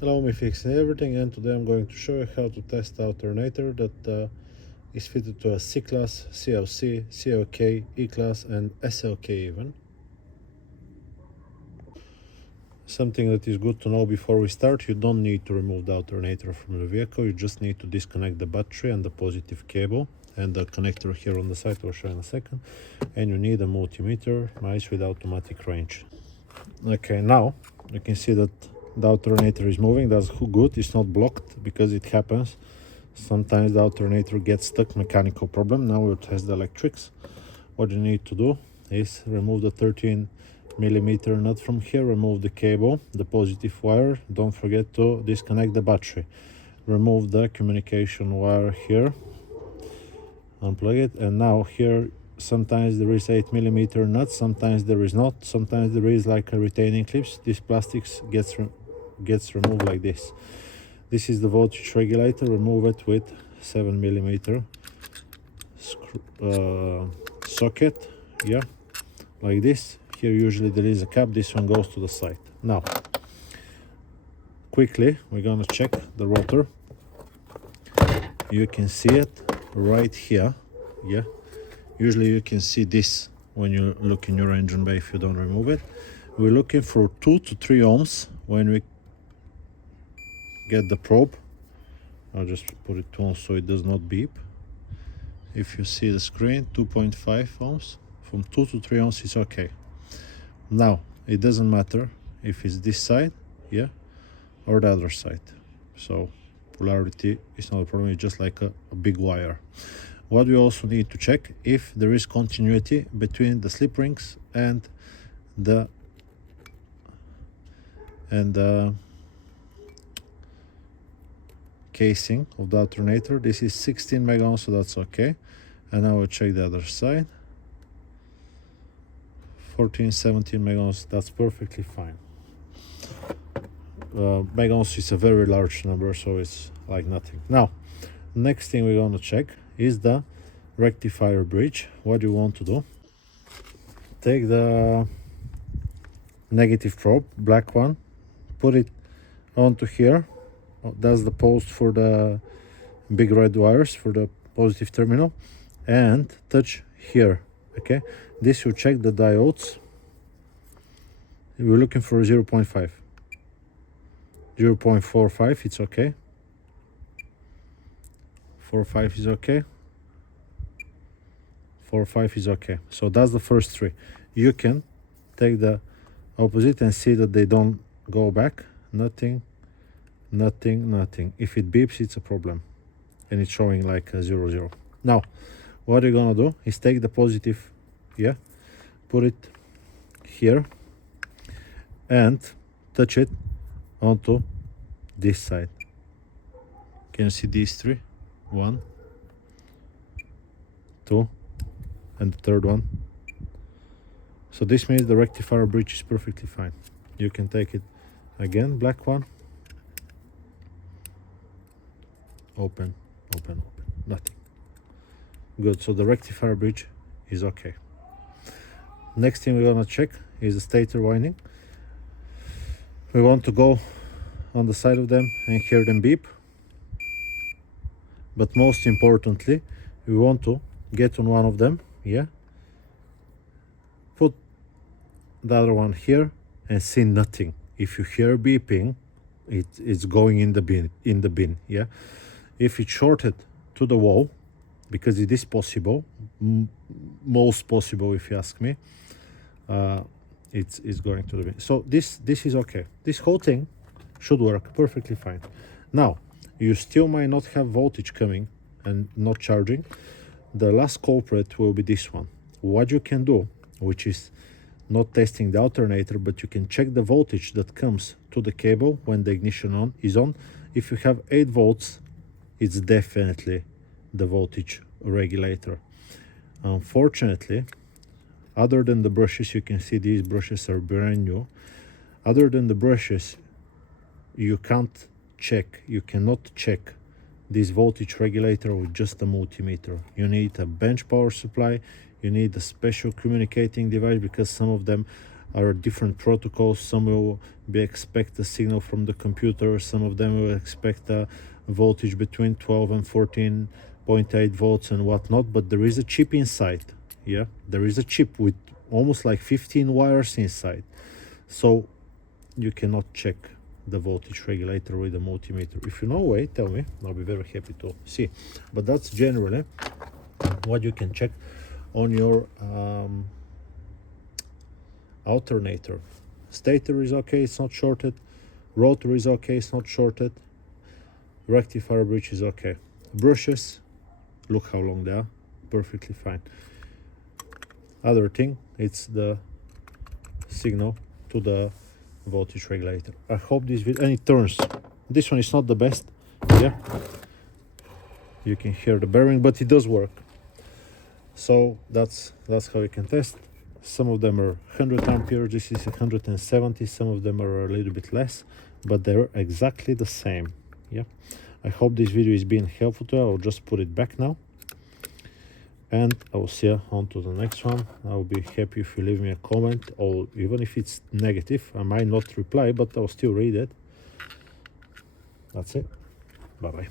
Hello, me fixing everything, and today I'm going to show you how to test the alternator that is fitted to a C class, CLC, CLK, E class and SLK even. Something that is good to know before we start: you don't need to remove the alternator from the vehicle, you just need to disconnect the battery and the positive cable and the connector here on the side, I'll show you in a second. And you need a multimeter, nice with automatic range. Okay, now you can see that the alternator is moving. That's good, it's not blocked, because it happens. Sometimes the alternator gets stuck, mechanical problem. Now we'll test the electrics. What you need to do is remove the 13mm nut from here, remove the cable, the positive wire, don't forget to disconnect the battery, remove the communication wire here, unplug it, and now here sometimes there is 8mm nut, sometimes there is not, sometimes there is like a retaining clips. This plastics gets removed like this. This is the voltage regulator, remove it with 7mm socket, yeah, like this. Here usually there is a cap, this one goes to the side. Now quickly we're gonna check the rotor. You can see it right here, yeah. Usually you can see this when you look in your engine bay if you don't remove it. We're looking for 2 to 3 ohms when we get the probe. I'll just put it on so it does not beep. If you see the screen, 2.5 ohms. From 2 to 3 ohms is okay. Now it doesn't matter if it's this side, yeah, or the other side. So polarity is not a problem, it's just like a big wire. What we also need to check if there is continuity between the slip rings and the casing of the alternator. This is 16 mega ohms, so that's okay. And now we'll check the other side. 14, 17 mega ohms, that's perfectly fine. Mega ohms is a very large number, so it's like nothing. Now, next thing we're going to check is the rectifier bridge. What you want to do: take the negative probe, black one, put it onto here. That's the post for the big red wires for the positive terminal, and touch here. Okay, this will check the diodes. We're looking for 0.5, 0.45, it's okay. 4.5 is okay. 4.5 is okay. So that's the first three. You can take the opposite and see that they don't go back. Nothing, nothing, nothing. If it beeps, it's a problem, and it's showing like a 0, 0. Now what you're gonna do is take the positive, yeah, put it here and touch it onto this side. Can you see these three? 1, 2, and the third one. So this means the rectifier bridge is perfectly fine. You can take it again, black one, open, open, open, nothing. Good, so the rectifier bridge is okay. Next thing we're gonna check is the stator winding. We want to go on the side of them and hear them beep. But most importantly, we want to get on one of them, yeah, put the other one here and see nothing. If you hear beeping, it's going in the bin, yeah. If it's shorted to the wall, because it is possible, most possible if you ask me, it's going to the bin. So this is okay. This whole thing should work perfectly fine. Now you still might not have voltage coming and not charging. The last culprit will be this one. What you can do, which is not testing the alternator, but you can check the voltage that comes to the cable when the ignition is on. If you have 8 volts, it's definitely the voltage regulator. Unfortunately, other than the brushes, you can see these brushes are brand new. Other than the brushes, you can't check, you cannot check this voltage regulator with just a multimeter. You need a bench power supply, you need a special communicating device, because some of them are different protocols. Some will be expect a signal from the computer, some of them will expect a voltage between 12 and 14.8 volts and whatnot, but there is a chip inside. Yeah, there is a chip with almost like 15 wires inside, so you cannot check the voltage regulator with a multimeter. If you know way, tell me, I'll be very happy to see. But that's generally what you can check on your alternator. Stator is okay, it's not shorted. Rotor is okay, it's not shorted. Rectifier bridge is okay. Brushes, look how long they are, perfectly fine. Other thing, it's the signal to the voltage regulator. I hope this video, and it turns. This one is not the best, yeah. You can hear the bearing, but it does work. So that's how you can test. Some of them are 100 amperes, this is 170, some of them are a little bit less, but they're exactly the same. Yeah, I hope this video is being helpful to you. I'll just put it back now, and I will see you on to the next one. I'll be happy if you leave me a comment, or even if it's negative, I might not reply, but I'll still read it. That's it. Bye bye.